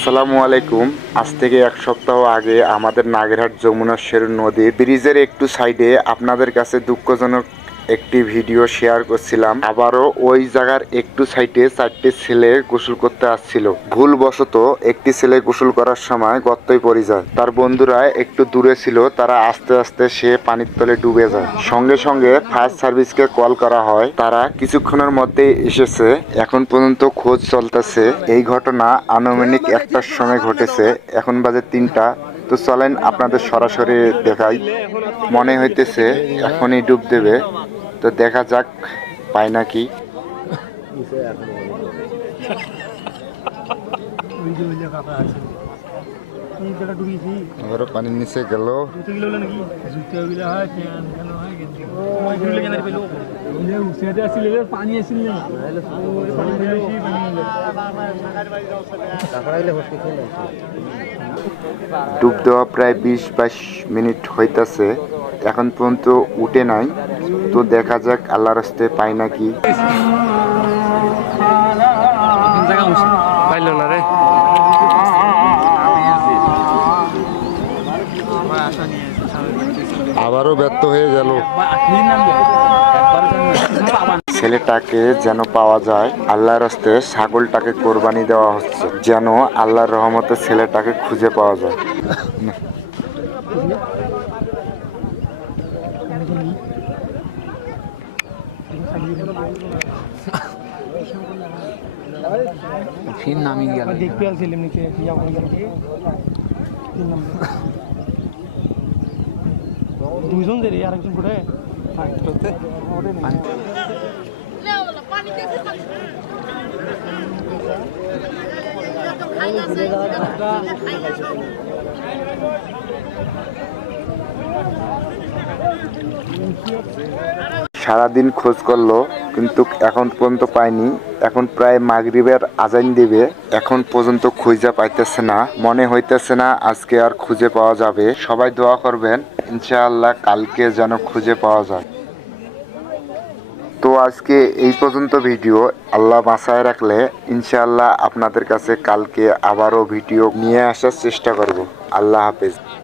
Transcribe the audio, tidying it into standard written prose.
আসসালামু আলাইকুম। আজ থেকে এক সপ্তাহ আগে আমাদের নাগেরহাট যমুনা শের নদীর ব্রিজের একটু সাইডে আপনাদের কাছে দুঃখজনক একটি ভিডিও শেয়ার করছিলাম। আবারও ওই জায়গার একটু সাইডে 4টি ছেলে গোসল করতে আসছিল। ভুলবশত একটি ছেলে গোসল করার সময় গর্তয় পড়ে যায়। তার বন্ধুরা একটু দূরে ছিল, তারা আস্তে আস্তে সে পানির তলে ডুবে যায়। সঙ্গে সঙ্গে ফায়ার সার্ভিসকে কল করা হয়, তারা কিছুক্ষণের মধ্যে এসেছে। এখন পর্যন্ত খোঁজ চলতেছে। এই ঘটনা আনুমানিক 1টার সময় ঘটেছে, এখন বাজে 3টা। তো চলেন আপনাদের সরাসরি দেখাই। মনে হইতেছে এখনই ডুব দেবে, তো দেখা যাক পায় নাকি। পানির নিচে গেল। ডুব দেওয়া প্রায় 20-22 মিনিট হইতাছে, এখন পর্যন্ত উঠে নাই। তো দেখা যাক আল্লাহর রাস্তে পাই নাকি। আবারও ব্যর্থ হয়ে গেল। ছেলেটাকে যেন পাওয়া যায়। আল্লাহর রাস্তে ছাগলটাকে কোরবানি দেওয়া হচ্ছে, যেন আল্লাহর রহমতে ছেলেটাকে খুঁজে পাওয়া যায়। ফির নামি গেল দেখতে আসছিলাম নিচে দুইজন যে আরেকজন করে সারাদিন খোঁজ করলো, কিন্তু এখন পর্যন্ত পায়নি। এখন প্রায় মাগরিবের আজান দিবে, এখন পর্যন্ত খুঁজে পাইতেছে না। মনে হইতেছে না আজকে আর খুঁজে পাওয়া যাবে। সবাই দোয়া করবেন ইনশাআল্লাহ কালকে যেন খুঁজে পাওয়া যায়। তো আজকে এই পর্যন্ত ভিডিও। আল্লাহ বাঁচায় রাখলে ইনশাআল্লাহ আপনাদের কাছে কালকে আবারও ভিডিও নিয়ে আসার চেষ্টা করব। আল্লাহ হাফেজ।